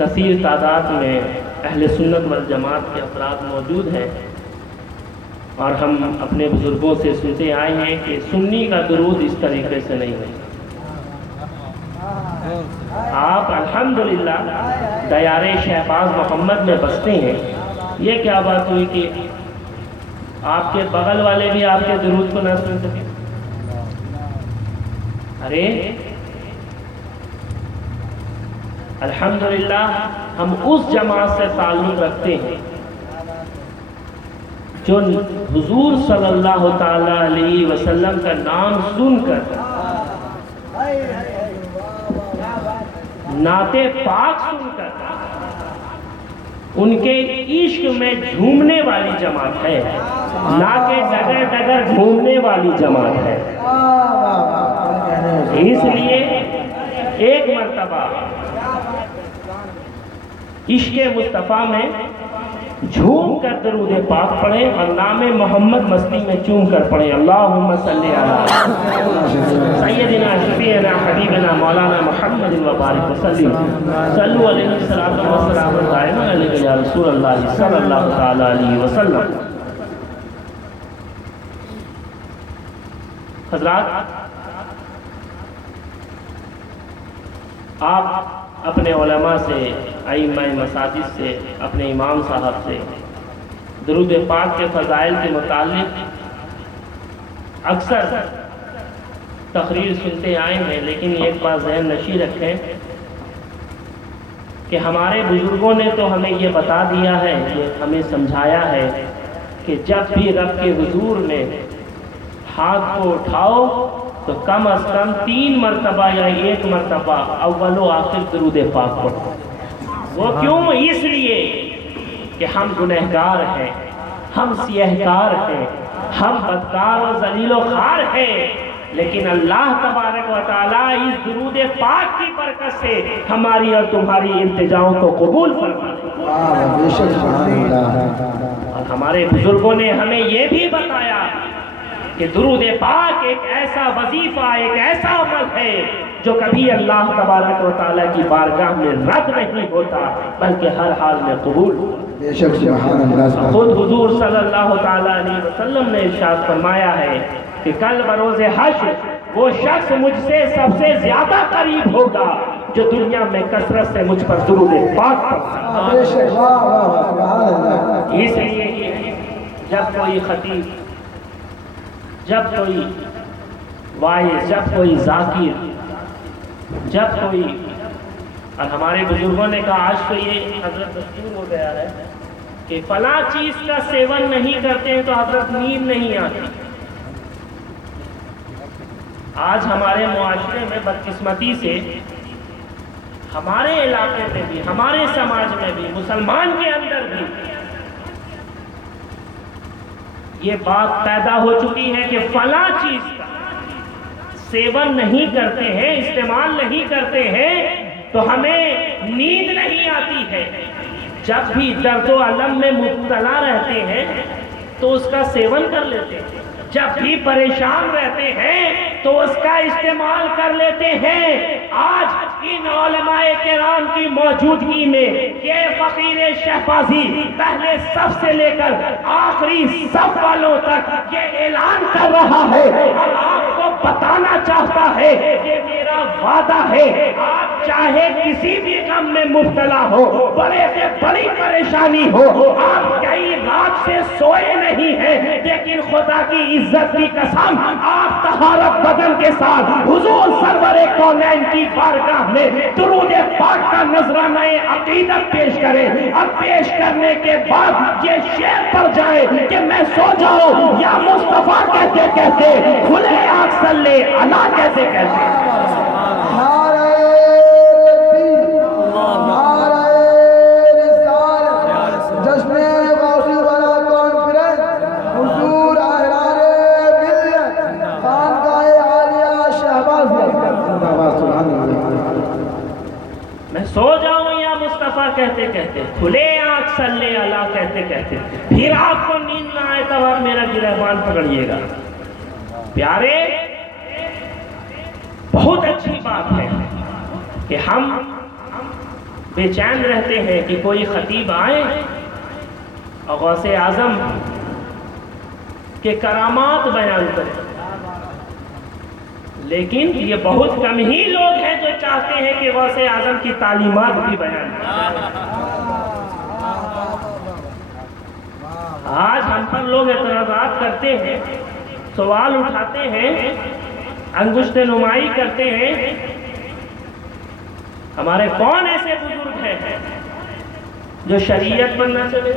کثیر تعداد میں اہل سنت والجماعت کے افراد موجود ہیں، اور ہم اپنے بزرگوں سے سنتے آئے ہیں کہ سنی کا درود اس طریقے سے نہیں ہے۔ آپ الحمدللہ دیار شہباز محمد میں بستے ہیں، یہ کیا بات ہوئی کہ آپ کے بغل والے بھی آپ کے درود کو نہ سن سکے؟ ارے الحمدللہ ہم اس جماعت سے تعلق رکھتے ہیں جو حضور صلی اللہ تعالی علیہ وسلم کا نام سن کر، نعت پاک سن کر ان کے عشق میں جھومنے والی جماعت ہے، نہ کہ ڈگر ڈگر گھومنے والی جماعت ہے۔ اس لیے ایک مرتبہ عشق مصطفیٰ میں جھوم کر درود پاک پڑھیں اور نام محمد مستی میں چوم کر پڑھیں۔ اللہم صلی علی سیدنا شفیعنا حبیبنا مولانا محمد وبارک وسلم، صلو علیہ الصلوۃ والسلام دائما علیہ یا رسول اللہ صلی اللہ تعالی علیہ وسلم۔ حضرات، آپ اپنے علماء سے، ائمہ مساجد سے، اپنے امام صاحب سے درود پاک کے فضائل کے متعلق اکثر تقریر سنتے آئے ہیں، لیکن ایک بات ذہن نشین رکھیں کہ ہمارے بزرگوں نے تو ہمیں یہ بتا دیا ہے، یہ ہمیں سمجھایا ہے کہ جب بھی رب کے حضور میں ہاتھ کو اٹھاؤ تو کم از کم 3 مرتبہ یا 1 مرتبہ اول و آخر درود پاک پڑھو۔ وہ کیوں؟ اس لیے کہ ہم گنہگار ہیں، ہم سیہکار ہیں، ہم بدکار و ذلیل و خوار ہیں، لیکن اللہ تبارک و تعالیٰ اس درود پاک کی برکت سے ہماری اور تمہاری التجاؤں کو قبول فرمائے۔ اور ہمارے بزرگوں نے ہمیں یہ بھی بتایا کہ درود پاک ایک ایسا وظیفہ، ایک ایسا عمل ہے جو کبھی اللہ تبارک و تعالیٰ کی بارگاہ میں رد نہیں ہوتا، بلکہ ہر حال میں قبول ہوتا۔ خود حضور صلی اللہ تعالیٰ علیہ وسلم نے ارشاد فرمایا ہے کہ کل بروز حشر وہ شخص مجھ سے سب سے زیادہ قریب ہوگا جو دنیا میں کثرت سے مجھ پر درود پاک پڑھتا ہے۔ اس لیے جب کوئی خطیب، جب کوئی واعظ، جب کوئی ذاکر، جب کوئی، اور ہمارے بزرگوں نے کہا آج تو یہ حضرت دستور ہو گیا ہے کہ فلاں چیز کا سیون نہیں کرتے ہیں تو حضرت نیند نہیں آتی۔ آج ہمارے معاشرے میں بدقسمتی سے ہمارے علاقے میں بھی، ہمارے سماج میں بھی، مسلمان کے اندر بھی یہ بات پیدا ہو چکی ہے کہ فلاں چیز کا سیون نہیں کرتے ہیں، استعمال نہیں کرتے ہیں تو ہمیں نیند نہیں آتی ہے۔ جب بھی درد و الم میں مبتلا رہتے ہیں تو اس کا سیون کر لیتے ہیں، جب بھی پریشان رہتے ہیں تو اس کا استعمال کر لیتے ہیں۔ آج ان علماء کرام کی موجودگی میں یہ فقیر شہبازی پہلے صف سے لے کر آخری صف والوں تک یہ اعلان کر رہا ہے اور آپ کو بتانا چاہتا ہے کہ میرا وعدہ ہے، آپ چاہے کسی بھی غم میں مبتلا ہو، بڑے سے بڑی پریشانی ہو، آپ کئی رات سے سوئے نہیں ہیں، لیکن خدا کی عزت کی قسم آپ طہارت بدن کے ساتھ حضور سرور کونین کی بارگاہ میں درود پاک کا نذرانہ عقیدت پیش کریں، اور پیش کرنے کے بعد یہ شعر پر جائے کہ میں سو جاؤں یا مصطفیٰ کہتے کہتے کھلے آنکھ صلی علی کہتے کہتے۔ میں سو جاؤں یا مصطفیٰ کہتے کہتے، کھلے آنکھ صلی اللہ کہتے کہتے، پھر آپ کو نیند نہ آئے تب آپ میرا گریبان پکڑیے گا۔ پیارے، بہت اچھی بات ہے کہ ہم بے چین رہتے ہیں کہ کوئی خطیب آئے اور غوث اعظم کے کرامات بیان کرے، لیکن یہ بہت کم ہی لوگ ہیں جو چاہتے ہیں کہ غوث اعظم کی تعلیمات بھی بیان کریں۔ آج ہم پر لوگ اعتراضات کرتے ہیں، سوال اٹھاتے ہیں، انگشت نمائی کرتے ہیں۔ ہمارے کون ایسے بزرگ ہیں جو شریعت پر نہ چلے؟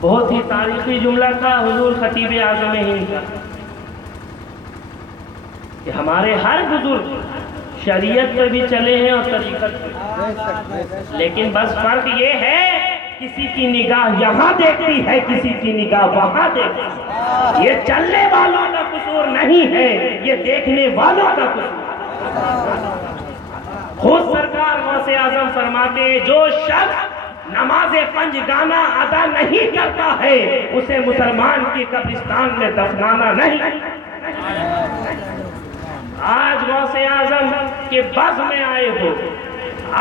بہت ہی تاریخی جملہ تھا حضور خطیب اعظم ہند کا کہ ہمارے ہر بزرگ شریعت پر بھی چلے ہیں اور طریقت پر، لیکن بس فرق یہ ہے کسی کی نگاہ یہاں دیکھتی ہے، کسی کی نگاہ وہاں دیکھتی ہے۔ یہ چلنے والوں کا قصور نہیں ہے، یہ دیکھنے والوں کا قصور۔ خود سرکار غوث اعظم فرماتے ہیں جو شخص نماز پنج گانا ادا نہیں کرتا ہے اسے مسلمان کی قبرستان میں دفنانا نہیں۔ آج غوث اعظم کے بز میں آئے ہو،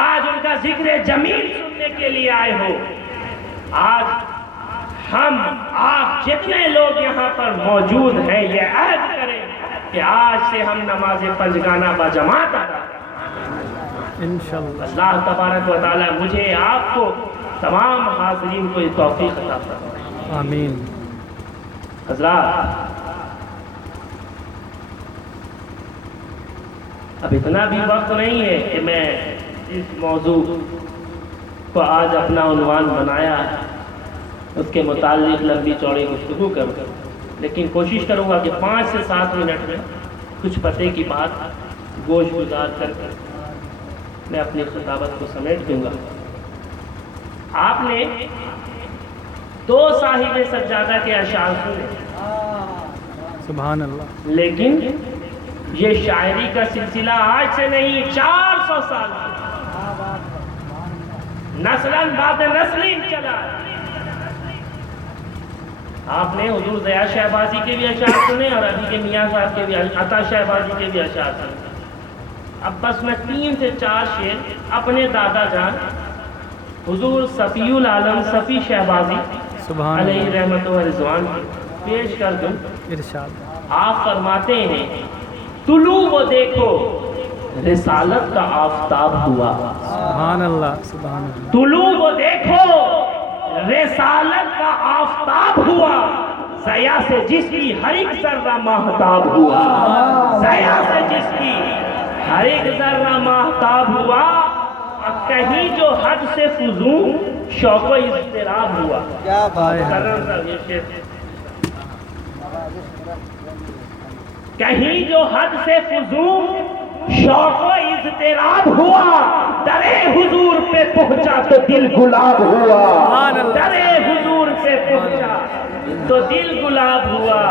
آج ان کا ذکر جمیل سننے کے لیے آئے ہو، آج ہم آپ جتنے لوگ یہاں پر موجود ہیں یہ عہد کریں کہ آج سے ہم نماز پنج گانا بجماعت ادا کریں انشاءاللہ۔ اللہ تبارک و تعالی مجھے آپ کو تمام حاضرین کو یہ توفیق عطا فرمائے، آمین۔ حضرات اب اتنا بھی وقت نہیں ہے کہ میں اس موضوع کو آج اپنا عنوان بنایا اس کے متعلق لمبی چوڑی گفتگو کروں، لیکن کوشش کروں گا کہ 5 سے 7 منٹ میں کچھ پتے کی بات گوش گزار کر میں اپنی خطابت کو سمیٹ دوں گا۔ آپ نے 2 صاحب سجادہ کے اشعار سنے، سبحان اللہ، لیکن یہ شاعری کا سلسلہ آج سے نہیں 400 سال نسلاً بعد نسلیں چلا۔ آپ نے حضور ضیاء شہبازی کے بھی اشعار سنے اور ابھی کے میاں صاحب کے بھی، عطا شہبازی کے بھی اشعار سنے۔ اب بس میں 3 سے 4 شعر اپنے دادا جان حضور صفی العالم صفی شہبازی علیہ رحمت و رضوان پیش کر دوں۔ ارشاد۔ آپ فرماتے ہیں طلوع وہ دیکھو رسالت کا آفتاب ہوا، سبحان اللہ، سبحان اللہ۔ طلوع وہ دیکھو رسالت کا آفتاب ہوا، ضیاء سے جس کی ہر ایک ذرہ ماہتاب ہوا، ضیاء سے جس کی ہر ایک ذرہ ماہتاب ہوا، اور کہیں جو حد سے فضول شوق و اضطراب ہوا۔ کہیں جو حد سے فضول شوق و اضطراب ہوا، درے حضور پہ پہنچا تو دل گلاب ہوا، درے حضور پہ پہنچا تو دل گلاب ہوا۔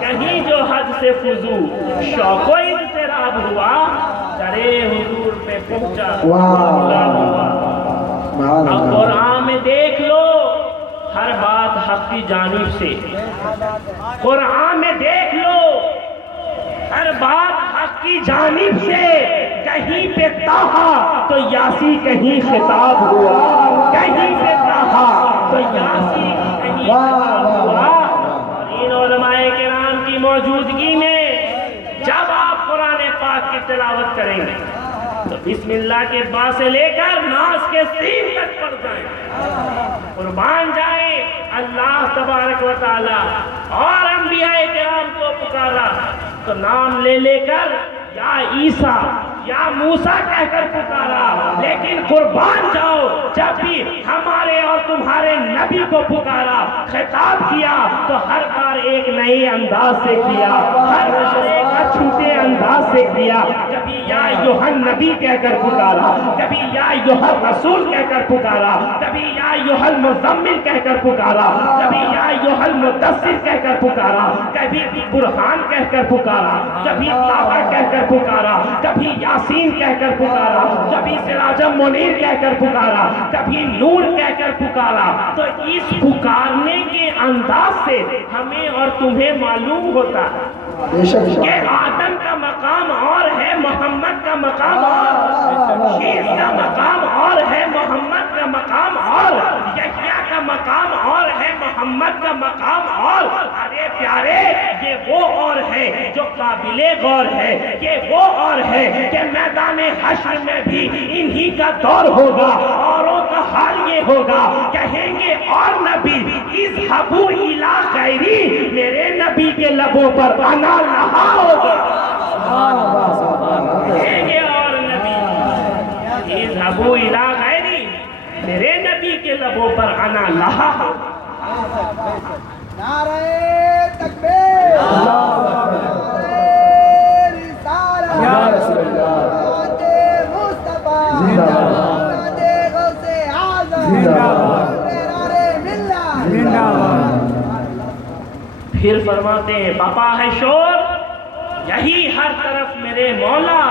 کہیں جو حد سے فضول شوق و اضطراب ہوا، درے حضور پہ پہنچا تو دل گلاب ہوا۔ اب قرآن میں دیکھ لو ہر بات حق کی جانب سے، قرآن میں دیکھ لو ہر بات حق کی جانب سے، کہیں پہ تاہا تو یاسی کہیں خطاب ہوا، کہیں پہ تاہا تو یاسی کہیں خطاب ہوا۔ اور ان علماء کرام کی موجودگی میں جب آپ قرآن پاک کی تلاوت کریں گے تو بسم اللہ کے با سے لے کر ناس کے سین تک پڑھ جائیں، قربان جائیں۔ اللہ تبارک و تعالی اور انبیاء کرام کو پکارا تو نام لے لے کر یا عیسیٰ یا موسیٰ کہہ کر پکارا، لیکن قربان جاؤ جب بھی ہمارے اور تمہارے نبی کو پکارا، خطاب کیا تو ہر بار ایک نئے انداز سے کیا، ہر بار ایک اچھوتے انداز سے کیا۔ کبھی یا ایھا النبی کہہ کر پکارا، کبھی یا ایھا الرسول کہہ کر پکارا، کبھی یا ایھا المزمل کہہ کر پکارا، کبھی یا ایھا المدثر کہہ کر پکارا، کبھی برہان کہہ کر پکارا، کبھی طٰہٰ کہہ کر پکارا، کبھی یاسین کہہ کر پکارا، کبھی سراج منیر کہہ کر پکارا، کبھی نور کہہ کر پکارا۔ تو اس پکارنے کے انداز سے ہمیں اور تمہیں معلوم ہوتا ہے کہ آدم کا مقام اور ہے، محمد کا مقام اور، شیخ کا مقام اور ہے، محمد کا مقام اور، یحییٰ کا مقام اور ہے، محمد کا مقام اور۔ ارے پیارے، یہ وہ اور ہے جو قابل غور ہے، یہ وہ اور ہے کہ میدان حشر میں بھی انہی کا دور ہوگا، اوروں کا حال یہ ہوگا، کہیں گے اور نبی اذهبوا الی غیری، میرے نبی کے لبوں پر انا لہا ہوگا، کہیں گے اور نبی اذهبوا الی غیری، میرے نبی کے لبوں پر انا لہا ہوگا۔ نعرہ تکبیر، نعرہ رسالت، یا رسول اللہ، نعت مصطفیٰ، زندہ باد، نعت غوث اعظم، زندہ باد، نعرہ ملت، زندہ باد۔ پھر فرماتے ہیں بپا ہے شور یہی ہر طرف میرے مولا،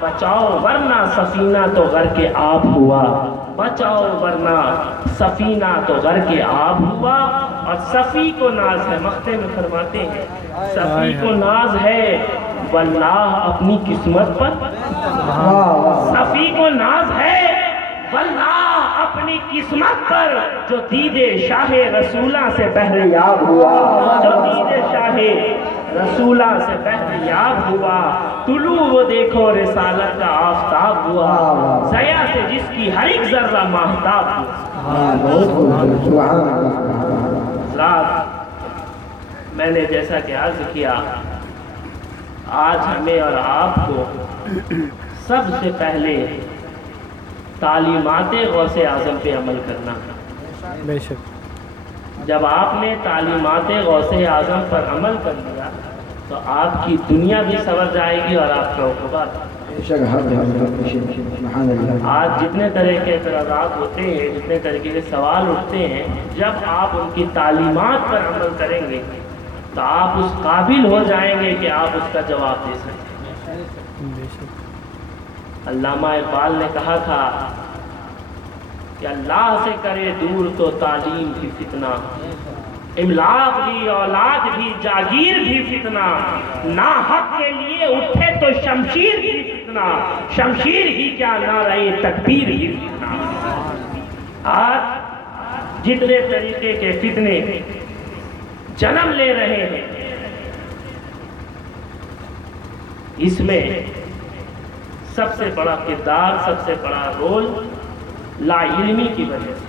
بچاؤ ورنہ سفینہ تو غرق آب ہوا، بچاؤ ورنہ سفینہ تو غرق آب ہوا۔ اور صفی کو ناز ہے، مقطع میں فرماتے ہیں صفی کو ناز ہے واللہ اپنی قسمت پر، صفی کو ناز ہے واللہ اپنی قسمت پر، جو دید شاہ رسولہ سے بہر یاب ہوا، جو دید شاہ رسولہ سے بہر یاب ہوا، طلوع وہ دیکھو رسالت کا آفتاب ہوا، ضیا سے جس کی ہر ایک ذرہ ماہتاب ہوا۔ حضرات، میں نے جیسا کہ عرض کیا، آج ہمیں اور آپ کو سب سے پہلے تعلیمات غوث اعظم پہ عمل کرنا ہے۔ بے شک، جب آپ نے تعلیمات غوث اعظم پر عمل کر لیا تو آپ کی دنیا بھی سنور جائے گی اور آپ کا عقبہ بھی۔ آج جتنے طرح کے اعتراضات ہوتے ہیں، جتنے طریقے کے سوال اٹھتے ہیں، جب آپ ان کی تعلیمات پر عمل کریں گے تو آپ اس قابل ہو جائیں گے کہ آپ اس کا جواب دے سکیں۔ بے شک، علامہ اقبال نے کہا تھا کہ اللہ سے کرے دور تو تعلیم بھی فتنہ، املاک بھی اولاد بھی جاگیر بھی فتنہ، ناحق کے لیے اٹھے تو شمشیر بھی فتنہ، شمشیر ہی کیا نعرہ تکبیر بھی فتنہ۔ آج جتنے طریقے کے فتنے جنم لے رہے ہیں، اس میں سب سے بڑا کردار، سب سے بڑا رول لا علمی کی وجہ سے